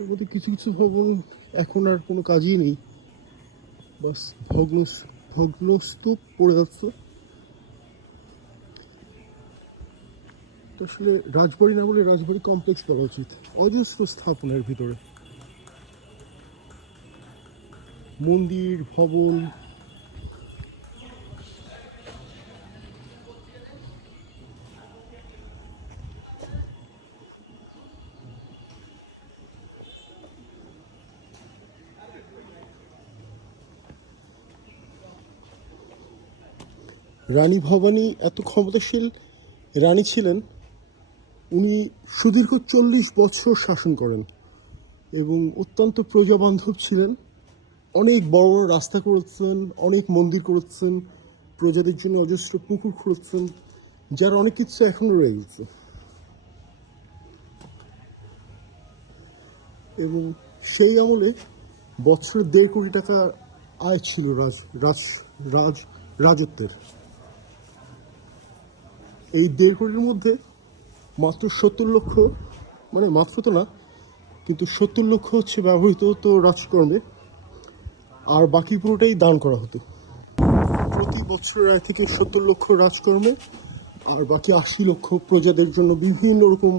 এর মধ্যে কিছু কিছু ভবন এখন আর কোনো কাজই নেই, বাস ভগ্নস্তূপ পড়ে যাচ্ছে। আসলে রাজবাড়ি না বলে রাজবাড়ি কমপ্লেক্স বলা উচিত। অজস্র স্থাপনের ভিতরে মন্দির, ভবন। রানী ভবানী এত ক্ষমতাশীল রানী ছিলেন, উনি সুদীর্ঘ 40 বছর শাসন করেন এবং অত্যন্ত প্রজাবান্ধব ছিলেন। অনেক বড় বড় রাস্তা করেছেন, অনেক মন্দির করেছেন, প্রজাদের জন্য অজস্র পুকুর খুঁড়েছেন, যার অনেক কিছু এখনো রয়ে গেছে। এবং সেই আমলে বছরে 1.5 কোটি টাকা আয় ছিল রাজত্বের। এই 1.5 কোটির মধ্যে মাত্র 70 লক্ষ, মানে মাত্র তো না, কিন্তু 70 লক্ষ হচ্ছে ব্যবহৃত হতো রাজকর্মে, আর বাকি পুরোটাই দান করা হতো। প্রতি বছরের আয় থেকে 70 লক্ষ রাজকর্মে, আর বাকি 80 লক্ষ প্রজাদের জন্য বিভিন্ন রকম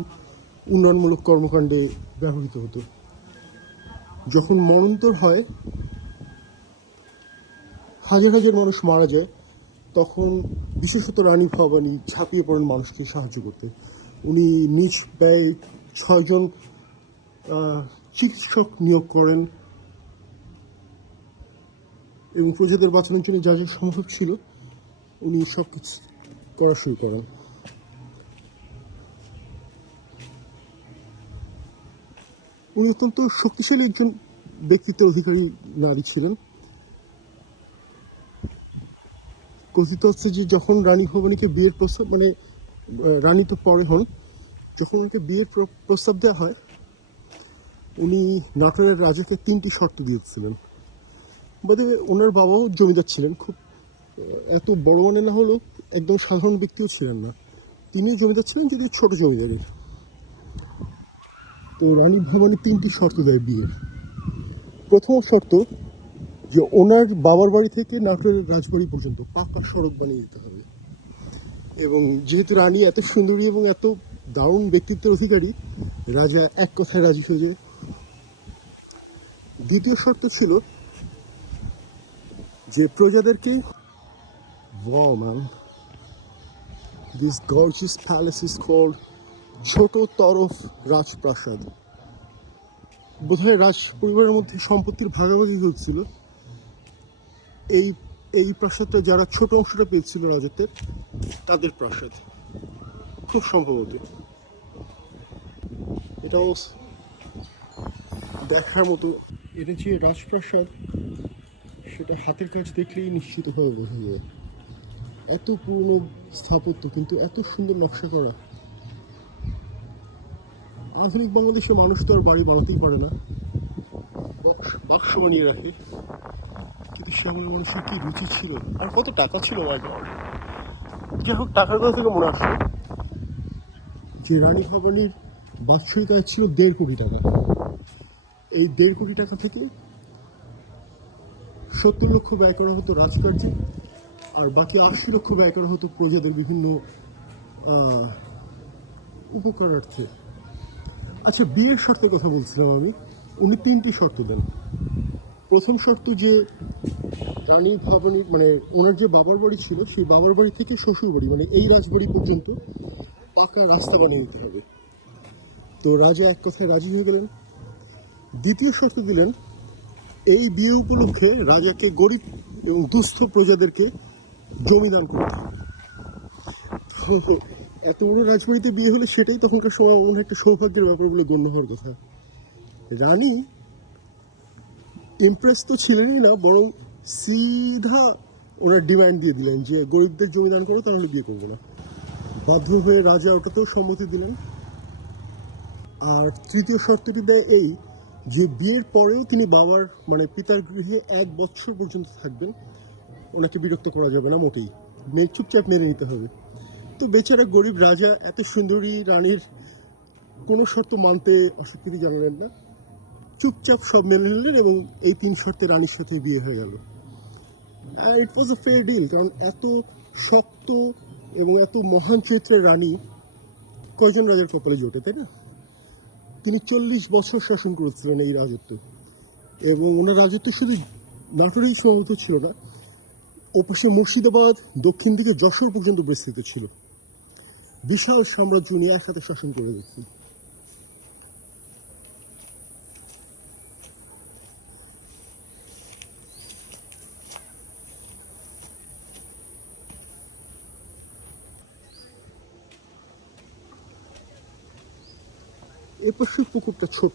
উন্নয়নমূলক কর্মকাণ্ডে ব্যবহৃত হতো। যখন মরন্তর হয়, হাজার হাজার মানুষ মারা যায়, তখন বিশেষত রানী ভবানী ঝাঁপিয়ে পড়েন মানুষকে সাহায্য করতে। উনি নিজ ব্যয়ে 6 জন চিকিৎসক নিয়োগ করেন এবং প্রজাদের বাঁচানোর জন্য যা যা সম্ভব ছিল উনি সব কিছু করা শুরু করেন। উনি অত্যন্ত শক্তিশালী একজন ব্যক্তিত্বের অধিকারী নারী ছিলেন। কথিত হচ্ছে যে যখন রানী ভবানীকে বিয়ের প্রস্তাব, মানে রানী তো পরে হন, যখন ওনাকে বিয়ের প্রস্তাব দেওয়া হয়, উনি নাটোরের রাজাকে 3টি শর্ত দিয়েছিলেন। বাদে ওনার বাবাও জমিদার ছিলেন, খুব এত বড় মানে না হলেও একদম সাধারণ ব্যক্তিও ছিলেন না, তিনিও জমিদার ছিলেন, যদিও ছোট জমিদারের। তো রানী ভবানী 3টি শর্ত দেয় বিয়ের। প্রথম শর্ত যে ওনার বাবার বাড়ি থেকে নাটোরের রাজবাড়ি পর্যন্ত পাকা সড়ক বানিয়ে দিতে হবে। এবং যেহেতু রানী এত সুন্দরী এবং এত দারুণ ব্যক্তিত্বের অধিকারী, রাজা এক কথায় রাজি হয়ে যায়। দ্বিতীয় শর্ত ছিল যে প্রজাদেরকে, wow man, this gorgeous palace is called ছোট তরফ রাজপ্রাসাদ। বোধহয় রাজ পরিবারের মধ্যে সম্পত্তির ভাগাভাগি হচ্ছিল। এই এই প্রাসাদটা যারা ছোট অংশটা পেয়েছিল রাজত্বের, তাদের প্রাসাদ খুব সম্ভবত। এটাও দেখার মতো। এটা যে রাজপ্রাসাদ সেটা হাতের কাজ দেখলেই নিশ্চিতভাবে বোঝা যায়। এত পুরনো স্থাপত্য, কিন্তু এত সুন্দর নকশা করা। আধুনিক বাংলাদেশে মানুষ তো আর বাড়ি বানাতেই পারে না, বাক্স বানিয়ে রাখে, কিন্তু সে আমার মানুষের কি রুচি ছিল, আর কত টাকা ছিল মাই গড। যাই হোক, টাকার কথা থেকে মনে আসলো যে রানী ভবানীর বাৎসরিক আয় ছিল 1.5 কোটি টাকা। এই 1.5 কোটি টাকা থেকে 70 লক্ষ ব্যয় করা হতো রাজকার্যে, আর বাকি 80 লক্ষ ব্যয় করা হতো প্রজাদের বিভিন্ন উপকারার্থে। আচ্ছা, বিয়ের শর্তের কথা বলছিলাম আমি। উনি 3টি শর্ত দেন। প্রথম শর্ত যে রানী ভবানীর, মানে ওনার যে বাবার বাড়ি ছিল, সেই বাবার বাড়ি থেকে শ্বশুর বাড়ি, মানে এই রাজবাড়ি পর্যন্ত পাকা রাস্তা বানিয়ে দিতে হবে। তো রাজা এক কথায় রাজি হয়ে গেলেন। দ্বিতীয় শর্ত দিলেন, এই বিয়ে উপলক্ষে রাজাকে গরিব এবং দুস্থ প্রজাদেরকে জমিদান করতে হবে। তো এত বড় রাজবাড়িতে বিয়ে হলে সেটাই তখনকার সময় মনে একটা সৌভাগ্যের ব্যাপার বলে গণ্য হওয়ার কথা। রানী ইমপ্রেস তো ছিলেনই না, বরং সিধা ওনার ডিমান্ড দিয়ে দিলেন যে গরিবদের জমিদান করো, তাহলে বিয়ে করবো না। বাধ্য হয়ে রাজা ওটাতেও সম্মতি দিলেন। আর তৃতীয় শর্তটি দেয় এই যে বিয়ের পরেও তিনি বাবার, মানে পিতার গৃহে 1 বছর পর্যন্ত থাকবেন, ওনাকে বিরক্ত করা যাবে না মোটেই, চুপচাপ মেনে নিতে হবে। তো বেচারা গরিব রাজা এত সুন্দরী রানীর কোনো শর্ত মানতে অস্বীকৃতি জানালেন না, চুপচাপ সব মেনে নিলেন এবং এই 3 শর্তে রানীর সাথে বিয়ে হয়ে গেল। আর ইট ওয়াজ আ ফেয়ার ডিল, কারণ এত শক্ত এবং এত মহান চরিত্রের রানী কয়জন রাজার কপালে জোটে, তাই না? তিনি 40 বছর শাসন করেছিলেন এই রাজত্ব, এবং ওনার রাজত্ব শুধু নাটোরেই সীমাবদ্ধ ছিল না, ওপাশে মুর্শিদাবাদ, দক্ষিণ দিকে যশোর পর্যন্ত বিস্তৃত ছিল। বিশাল সাম্রাজ্য নিয়ে একসাথে শাসন করে গেছেন। এ পাশে পুকুরটা ছোট,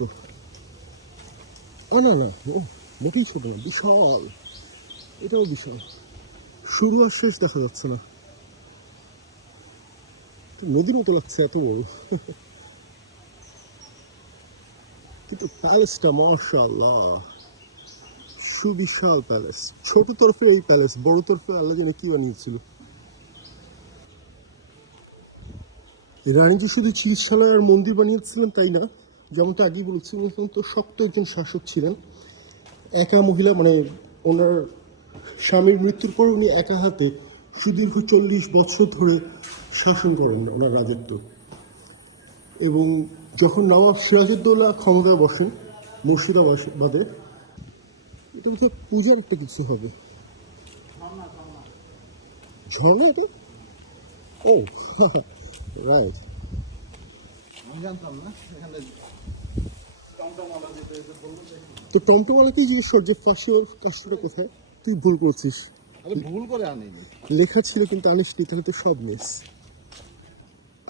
না না, ও মোটেই ছোট না, বিশাল, এটাও বিশাল, শুরু আর শেষ দেখা যাচ্ছে না, নদীর মতো লাগছে, এত বড়। কিন্তু প্যালেসটা মাশাআল্লাহ সুবিশাল প্যালেস। ছোট তরফে এই প্যালেস, বড় তরফে আল্লাহ জানে কি বানিয়েছিল। রানীজি শুধু চিকিৎসালয় আর মন্দির বানিয়েছিলেন তাই না, যেমনটা আগেই বলেছি, উনি অত্যন্ত শক্ত একজন শাসক ছিলেন। একা মহিলা, মানে ওনার স্বামীর মৃত্যুর পর উনি একা হাতে সুদীর্ঘ 40 বছর ধরে শাসন করেন ওনার রাজত্ব। এবং যখন নবাব সিরাজউদ্দৌলা ক্ষমতায় বসেন মুর্শিদাবাদে, এটা বোধহয় পূজার একটা কিছু হবে, ঝর্ণা এটা, ও রাইট, তো টমটমালাতেই জিজ্ঞেস কর যে ফাঁসি ওর কাজটা কোথায়। তুই ভুল করছিস, ভুল করে আনিনি। লেখা ছিল কিন্তু আনিসনি, তাহলে তো সব মিস।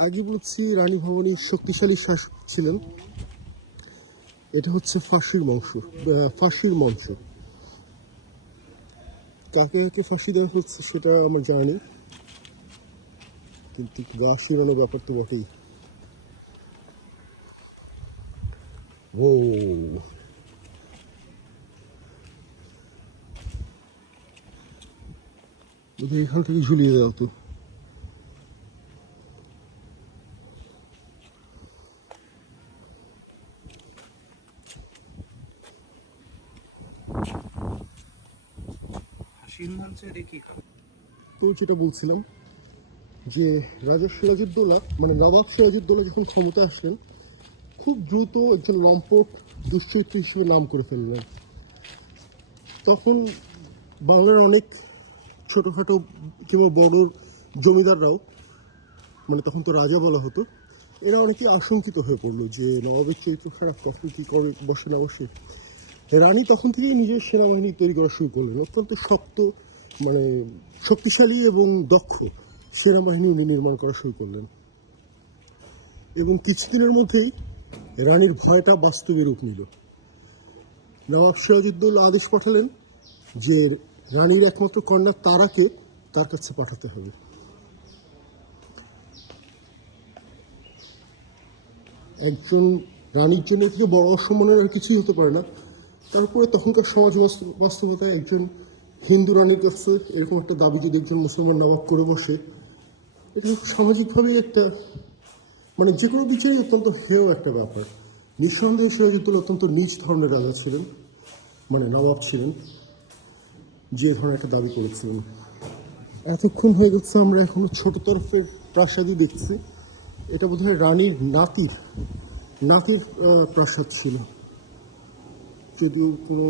আগে বলছি রানী ভবানী শক্তিশালী শাসক ছিলেন। এটা হচ্ছে ফাঁসির মঞ্চ। কাকে কাকে ফাঁসি দেওয়া হচ্ছে সেটা আমার জানা নেই, কিন্তু গা শিরানোর ব্যাপার তো বটেই। ও ওদের এখান থেকে ঝুলিয়ে দেওয়া তো। তো যেটা বলছিলাম যে রাজা সিরাজউদ্দৌলা, মানে নবাব সিরাজউদ্দৌলা যখন ক্ষমতায় আসলেন, খুব দ্রুত একজন লম্পট দুশ্চরিত্র হিসেবে নাম করে ফেললেন। তখন বাংলার অনেক ছোটোখাটো কিংবা বড় জমিদাররাও, মানে তখন তো রাজা বলা হতো, এরা অনেকে আশঙ্কিত হয়ে পড়লো যে নবাবের চরিত্র খারাপ, কখন কী করে বসে না বসে। রানী তখন থেকেই নিজের সেনাবাহিনী তৈরি করা শুরু করলেন, অত্যন্ত শক্ত, মানে শক্তিশালী এবং দক্ষ সেনাবাহিনী উনি নির্মাণ করা শুরু করলেন। এবং কিছুদিনের মধ্যেই রানীর ভয়টা বাস্তবে রূপ নিল। নবাব সিরাজউদ্দৌলা আদেশ পাঠালেন যে রানীর একমাত্র কন্যা তারাকে তার কাছে পাঠাতে হবে। একজন রানীর জন্য থেকে বড় অসম্মানের আর কিছুই হতে পারে না। তারপরে তখনকার সমাজ বাস্তবতায় একজন হিন্দু রানীর কাছে এরকম একটা দাবি যদি একজন মুসলমান নবাব করে বসে, এটা সামাজিকভাবেই একটা, মানে যে কোনো বিচারই অত্যন্ত হেয় একটা ব্যাপার। নিঃসন্দেহে সিরাজউদ্দৌলা অত্যন্ত নিচ ধরনের রাজা ছিলেন, মানে নবাব ছিলেন, যে ধরনের একটা দাবি করেছিলেন। এতক্ষণ হয়ে গেছে আমরা এখনো ছোট তরফের প্রাসাদই দেখছি। এটা বোধহয় রানীর নাতির প্রাসাদ ছিল, যদিও কোনো,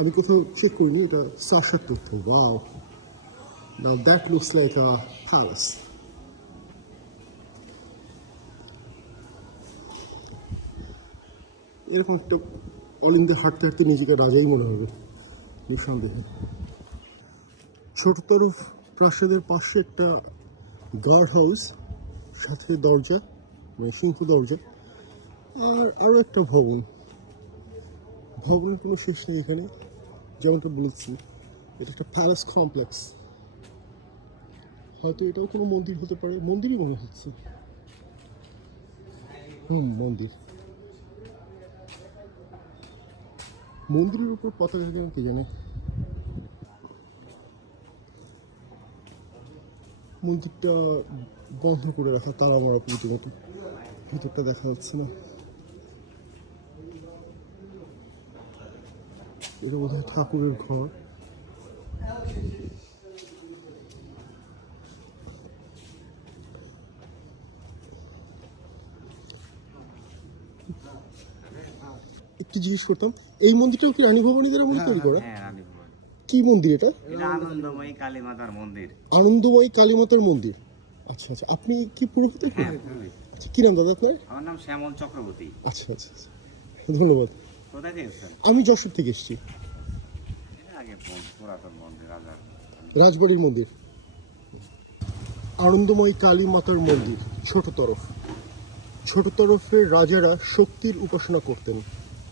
আমি কোথাও চেক করিনি, এটা সাশার তথ্য। Wow, now that looks like a palace. এরকম একটা অলিন্দে হাঁটতে হাঁটতে নিজেকে রাজাই মনে হবে নিঃসন্দেহে। ছোট তরফ প্রাসাদের পাশে একটা গার্ড হাউস, সাথে দরজা, মানে সিংহ দরজা, আর আরও একটা ভবনের কোনো শেষ নেই এখানে। যেমনটা বলেছি, এটা একটা প্যালেস কমপ্লেক্স, হয়তো এটাও কোনো মন্দির হতে পারে, মন্দিরই মনে হচ্ছে। মন্দির, মন্দিরের উপর পতাকা কেন কে জানে। মন্দিরটা বন্ধ করে রাখা, তালা মারা পুজোর মতো, ভিতরটা দেখা যাচ্ছে না। এটা বোধহয় ঠাকুরের ঘর। একটু জিজ্ঞেস করতাম, এই মন্দিরটাও কি রানী ভবানীদের আমলে তৈরি করা? হ্যাঁ, রানী ভবানী। কি মন্দির এটা? এটা আনন্দময়ী কালী মাতার মন্দির। আনন্দময়ী কালীমাতার মন্দির। আচ্ছা আচ্ছা, আপনি কি পুরোহিত? হ্যাঁ, পুরোহিত। আচ্ছা, কি নাম দাদা আপনার? আমার নাম শ্যামল চক্রবর্তী। আচ্ছা আচ্ছা আচ্ছা, ধন্যবাদ। কোথায় গেছেন? আমি যশোর থেকে এসেছি। এটা আগে পুরাতন মন্দির, রাজার। রাজবাড়ির মন্দির, আনন্দময়ী কালী মাতার মন্দির। ছোট তরফ, ছোট তরফের রাজারা শক্তির উপাসনা করতেন।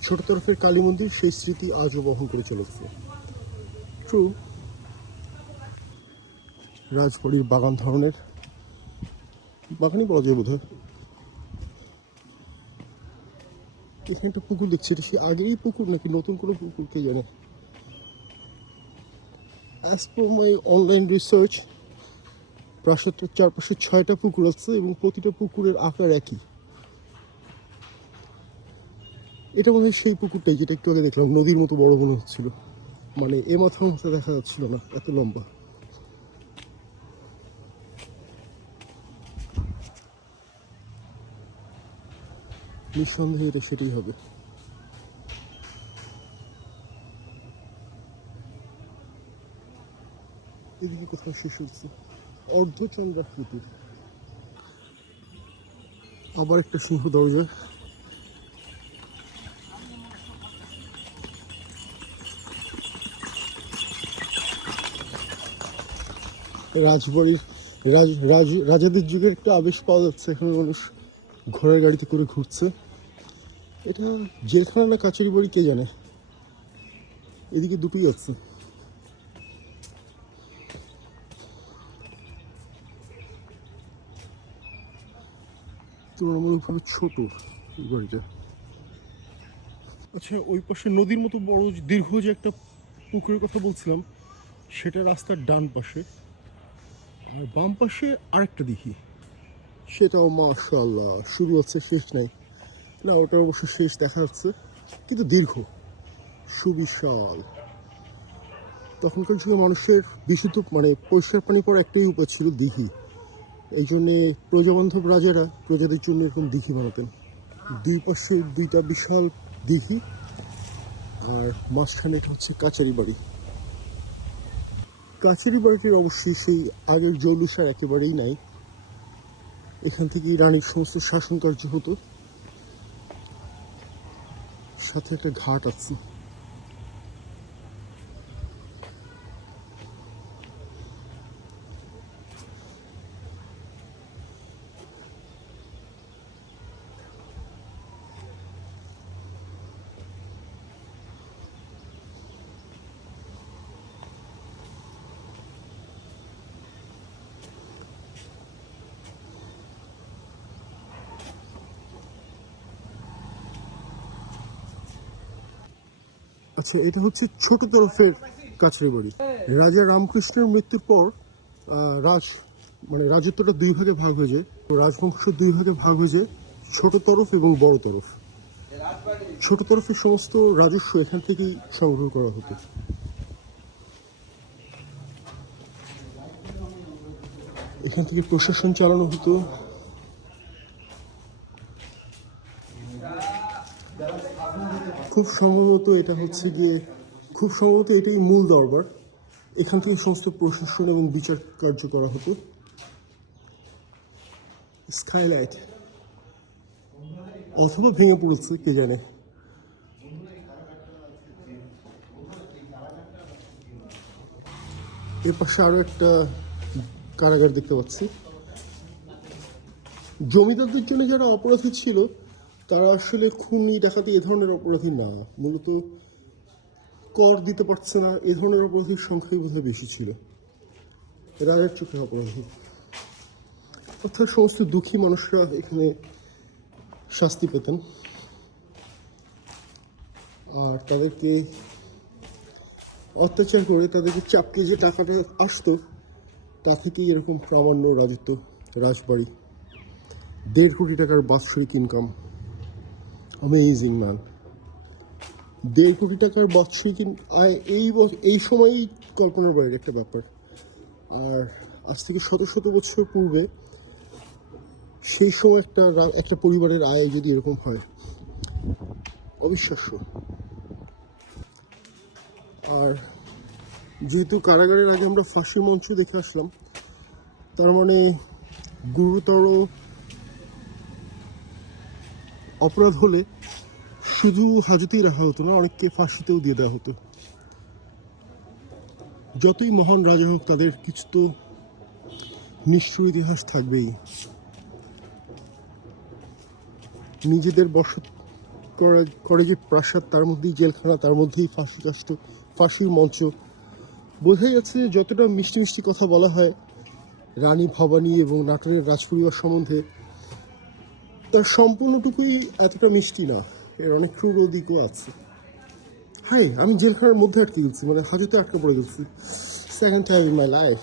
ছোট তরফের কালী মন্দির সেই স্মৃতি আজও বহন করে চলেছে। ট্রু। রাজবাড়ির বাগান ধরনের, বাগানই বলা যায় বোধ হয়। এখানে একটা পুকুর দেখছি, এটা সে আগেরই পুকুর নাকি নতুন কোনো পুকুর কে জানে। As per my online research, প্রাসাদটার চারপাশে 6টা পুকুর আছে এবং প্রতিটা পুকুরের আকার একই। এটা মনে হয় সেই পুকুরটাই যেটা একটু আগে দেখলাম, নদীর মতো বড় মনে হচ্ছিল, মানে এ মাথা মাথা দেখা যাচ্ছিল না, এত লম্বা। নিঃসন্দেহে এটা সেটাই হবে। এদিকে কোথাও শেষ হচ্ছে, অর্ধচন্দ্রাকৃতির। আবার একটা সিংহ দরজা। রাজবাড়ির রাজাদের যুগের একটা আবেশ পাওয়া যাচ্ছে। এখানে মানুষ ঘোড়ার গাড়িতে করে ঘুরছে। এটা জেলখানা না কাচারি বাড়ি কে জানে। এদিকে দুটোই আছে। তুলনামূলকভাবে ছোট এই বাড়িটা। আচ্ছা, ওই পাশে নদীর মতো বড় দীর্ঘ যে একটা পুকুরের কথা বলছিলাম, সেটা রাস্তার ডান পাশে, আর বাম পাশে আরেকটা দিঘি। সেটাও মাশাআল্লাহ শুরু হচ্ছে, শেষ নাই। না, ওটা অবশ্য শেষ দেখা যাচ্ছে, কিন্তু দীর্ঘ, সুবিশাল। তখনকার যুগে মানুষের বিশুদ্ধ মানে পরিষ্কার পানি পর একটাই উপায় ছিল, দিঘি। এই জন্যে প্রজাবান্ধব রাজারা প্রজাদের জন্য এরকম দিঘি বানাতেন। দুই পাশে দুইটা বিশাল দিঘি, আর মাঝখানে এটা হচ্ছে কাচারি বাড়ি। কাচারি বাড়িটির অবশ্যই সেই আগের জৌলুসার একেবারেই নাই। এখান থেকেই রানীর সমস্ত শাসন কার্য হতো। সাথে একটা ঘাট আছে। আচ্ছা, এটা হচ্ছে ছোট তরফের কাছারি বাড়ি। রাজা রামকৃষ্ণের মৃত্যুর পর রাজত্বটা দুই ভাগে ভাগ হয়ে যায়। রাজবংশ দুই ভাগে ভাগ হয়ে যায়, ছোট তরফ এবং বড় তরফ। ছোট তরফের সমস্ত রাজস্ব এখান থেকেই সংগ্রহ করা হতো। এখান থেকে প্রশাসন চালানো হতো। খুব সম্ভবত এটাই মূল দরবার। এখান থেকে সমস্ত প্রশাসন এবং বিচার কার্য করা হতো। স্কাইলাইট অথবা ভেঙে পড়েছে কে জানে। এর পাশে আরো একটা কারাগার দেখতে পাচ্ছি। জমিদারদের জন্য যারা অপরাধী ছিল, তারা আসলে খুনি ডাকাতি এ ধরনের অপরাধী না, মূলত কর দিতে পারছে না এ ধরনের অপরাধীর সংখ্যাই বোধহয় বেশি ছিল, রাজার চোখে অপরাধী। অর্থাৎ সমস্ত দুঃখী মানুষরা এখানে শাস্তি পেতেন, আর তাদেরকে অত্যাচার করে তাদেরকে চাপকে যে টাকাটা আসতো তা থেকেই এরকম প্রামাণ্য রাজত্ব, রাজবাড়ি। 1.5 কোটি টাকার বাৎসরিক ইনকাম। Amazing man. 1.5 কোটি টাকার বাৎসরিক আয় এই সময়ই কল্পনার বাইরে একটা ব্যাপার। আর আজ থেকে শত শত বছর পূর্বে সেই সময় একটা পরিবারের আয় যদি এরকম হয়, অবিশ্বাস্য। আর যেহেতু কারাগারের আগে আমরা ফাঁসির মঞ্চ দেখে আসলাম, তার মানে গুরুতর অপরাধ হলে শুধু হাজতেই রাখা হতো না, অনেককে ফাঁসিতেও দিয়ে দেওয়া হতো। যতই মহান রাজা হোক, তাদের কিছু তো নিষ্ঠুর ইতিহাস থাকবেই। নিজেদের বসত করে যে প্রাসাদ, তার মধ্যেই জেলখানা, তার মধ্যেই ফাঁসির মঞ্চ। বোঝাই যাচ্ছে যে যতটা মিষ্টি মিষ্টি কথা বলা হয় রানী ভবানী এবং নাটোরের রাজপরিবার সম্বন্ধে, তার সম্পূর্ণটুকুই এতটা মিষ্টি না, এর অনেক ক্রূর দিকও আছে। হাই, আমি জেলখানার মধ্যে আটকে গেছি, মানে হাজতে আটকে পড়ে গেছি। Second time in my life,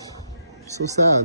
so sad.